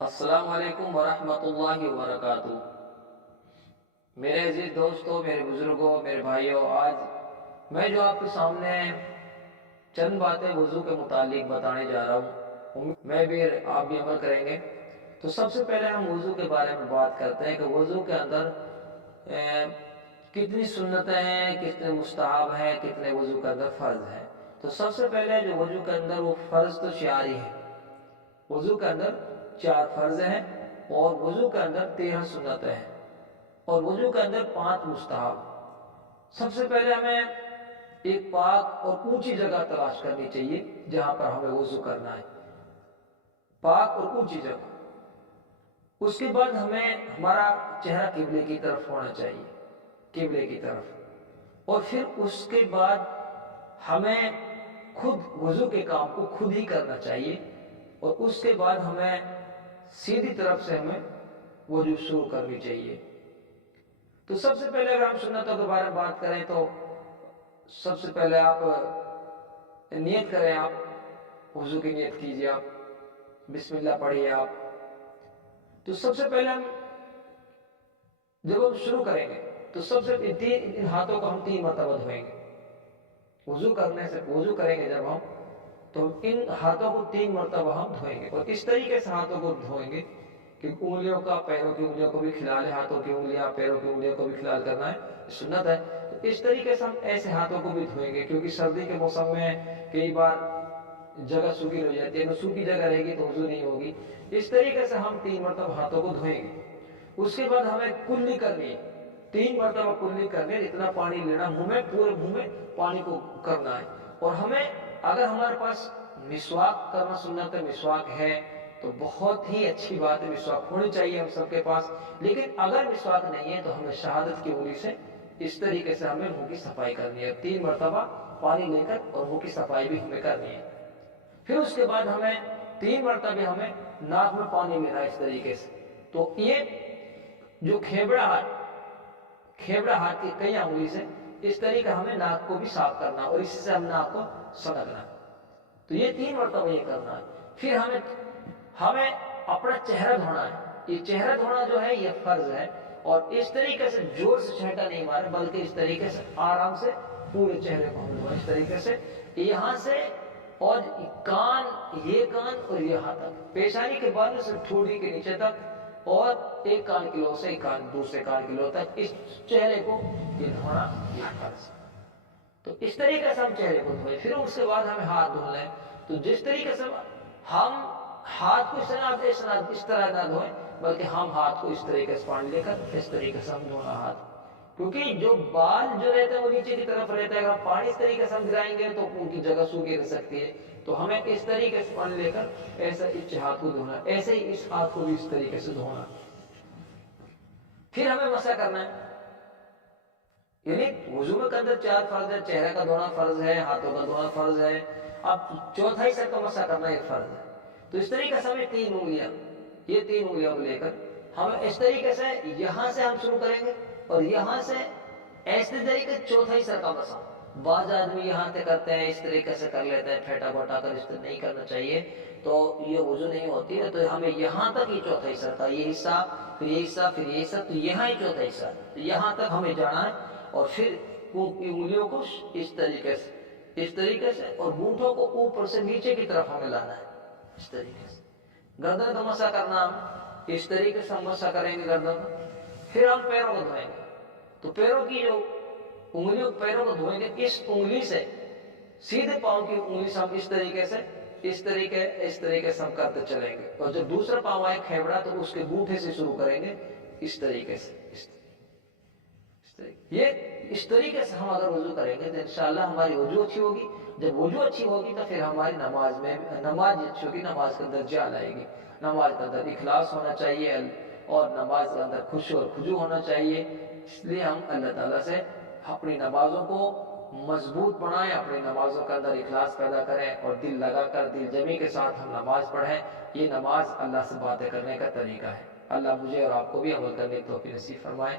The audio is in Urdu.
السلام علیکم ورحمۃ اللہ وبرکاتہ۔ میرے عزیز دوستوں، میرے بزرگوں، میرے بھائیوں، آج میں جو آپ کے سامنے چند باتیں وضو کے متعلق بتانے جا رہا ہوں، میں بھی آپ بھی عمل کریں گے۔ تو سب سے پہلے ہم وضو کے بارے میں بات کرتے ہیں کہ وضو کے اندر کتنی سنتیں ہیں، کتنے مستحب ہیں، کتنے وضو کے اندر فرض ہیں۔ تو سب سے پہلے جو وضو کے اندر وہ فرض تو شعاری ہے۔ وضو کے اندر 4 فرض ہیں اور وضو کے اندر 13 سنتیں ہیں اور وضو کے اندر 5 مستحب۔ سب سے پہلے ہمیں ایک پاک اور اونچی جگہ تلاش کرنی چاہیے جہاں پر ہمیں وضو کرنا ہے، پاک اور اونچی جگہ۔ اس کے بعد ہمیں ہمارا چہرہ قبلے کی طرف ہونا چاہیے، قبلے کی طرف، اور پھر اس کے بعد ہمیں خود وضو کے کام کو خود ہی کرنا چاہیے، اور اس کے بعد ہمیں سیدھی طرف سے ہمیں وضو شروع کرنی چاہیے۔ تو سب سے پہلے اگر ہم سنتوں کے بارے میں بات کریں تو سب سے پہلے آپ نیت کریں، آپ وضو کی نیت کیجیے، آپ بسم اللہ پڑھیے آپ۔ تو سب سے پہلے جب ہم شروع کریں گے تو سب سے ان ہاتھوں کو ہم 3 مرتبہ دھوئیں گے۔ وضو کریں گے جب ہم تو ان ہاتھوں کو 3 مرتبہ ہم دھوئیں گے، اور اس طریقے سے ہاتھوں کو دھوئیں گے کہ انگلیوں کا پیروں کی انگلیوں کو بھی کھلال ہے، ہاتھوں کی انگلیاں پیروں کی انگلیوں کو بھی کھلال کرنا ہے، سنت ہے۔ تو اس طریقے سے ہم ایسے ہاتھوں کو بھی دھوئیں گے، کیونکہ سردی کے موسم میں کئی بار جگہ سوکھی ہو جاتی ہے، تو سوکھی جگہ رہے گی تو وضو نہیں ہوگی۔ اس طریقے سے ہم 3 مرتبہ ہاتھوں کو دھوئیں گے۔ اس کے بعد ہمیں کلی کرنی ہے، 3 مرتبہ کلی کرنی ہے، اتنا پانی لینا منہ میں، پورے منہ میں پانی کو کرنا ہے۔ اور ہمیں اگر ہمارے پاس مسواک کرنا سنت ہے، مسواک ہے تو بہت ہی اچھی بات ہے، مسواک ہونی چاہیے ہم سب کے پاس۔ لیکن اگر مسواک نہیں ہے تو ہمیں شہادت کی انگلی سے اس طریقے سے ہمیں منہ کی صفائی کرنی ہے، 3 مرتبہ پانی لے کر، اور منہ کی صفائی بھی ہمیں کرنی ہے۔ پھر اس کے بعد ہمیں 3 مرتبہ ہمیں ناک میں پانی لینا ہے اس طریقے سے۔ تو یہ جو کھیبڑا ہاتھ کی کئی انگلی سے اس طریقے ہمیں ناک کو بھی صاف کرنا، اور اس سے ہم ناک کو سنگنا۔ تو یہ 3 مرتبہ یہ کرنا ہے۔ پھر ہمیں اپنا چہرہ دھونا ہے۔ یہ چہرہ دھونا جو ہے یہ فرض ہے، اور اس طریقے سے زور سے چھینٹا نہیں مارے، بلکہ اس طریقے سے آرام سے پورے چہرے کو ہم دھوئیں، اس طریقے سے یہاں سے اور یہ کان اور یہاں تک، پیشانی کے بالوں سے ٹھوڑی کے نیچے تک، اور ایک کان کی لو سے دوسرے کان کی لو تک اس چہرے کو یہ دھونا یہ فرض ہے۔ تو اس طریقے سے ہم چہرے کو دھوئیں۔ پھر اس کے بعد ہمیں ہاتھ دھو لیں۔ تو جس طریقے سے ہم ہاتھ کو اس طرح نہ دھوئیں، بلکہ ہم ہاتھ کو اس طریقے سے پانی لے کر اس طریقے سے ہم دھونا ہاتھ، کیونکہ جو بال جو رہتے ہیں وہ نیچے کی طرف رہتا ہے، اگر ہم پانی اس طریقے سے ہم گرائیں گے تو ان کی جگہ سوکھی رہ سکتی ہے۔ تو ہمیں اس طریقے سے پانی لے کر ایسا اس ہاتھ کو دھونا، ایسے ہی اس ہاتھ کو بھی اس طریقے سے دھونا۔ پھر ہمیں مسح کرنا ہے، یعنی وضو کے اندر 4 فرض ہے، چہرے کا دھونا فرض ہے، ہاتھوں کا دھونا فرض ہے، اب چوتھائی سر کا مسح کرنا ایک فرض ہے۔ تو اس طریقے سے ہمیں 3 انگلیاں، یہ 3 انگلیاں کو لے کر ہم اس طریقے سے یہاں سے ہم شروع کریں گے، اور یہاں سے ایسے طریقے چوتھائی سر کا مسح۔ بعض آدمی یہاں سے کرتے ہیں، اس طریقے سے کر لیتے ہیں، پھیٹا بٹا کر، اس طرح نہیں کرنا چاہیے، تو یہ وضو نہیں ہوتی ہے۔ تو ہمیں یہاں تک ہی چوتھائی سر کا یہ حصہ، پھر یہ حصہ، پھر یہ حصہ، تو یہاں ہی چوتھائی حصہ، تو یہاں تک ہمیں جانا ہے، اور پھر انگلیوں کو اس طریقے سے اور گھٹنوں کو اوپر سے نیچے کی طرف ہمیں لانا ہے، اس طریقے سے۔ گردن کا مسح کرنا ہم اس طریقے سے ہم مسح کریں گے گردن کا۔ پھر ہم پیروں کو دھوئیں گے، تو پیروں کی جو انگلیوں پیروں کو دھوئیں گے، اس انگلی سے سیدھے پاؤں کی انگلی سے ہم اس طریقے سے ہم کرتے چلیں گے، اور جب دوسرا پاؤں آئے کھیبڑا تو اس کے گوٹھے سے شروع کریں گے، اس طریقے سے۔ اس طریقے سے ہم اگر وضو کریں گے تو انشاءاللہ ہماری وضو اچھی ہوگی۔ جب وضو اچھی ہوگی تو پھر ہماری نماز اچھی ہوگی، نماز کے اندر جان آئے گی، نماز کے اندر اخلاص ہونا چاہیے، اور نماز کے اندر خشوع اور خضوع ہونا چاہیے۔ اس لیے ہم اللہ تعالیٰ سے اپنی نمازوں کو مضبوط بنائیں، اپنی نمازوں کے اندر اخلاص پیدا کریں، اور دل لگا کر، دل جمی کے ساتھ ہم نماز پڑھیں۔ یہ نماز اللہ سے باتیں کرنے کا طریقہ ہے۔ اللہ مجھے اور آپ کو بھی عمل کرنے کی توفیق نصیب فرمائے۔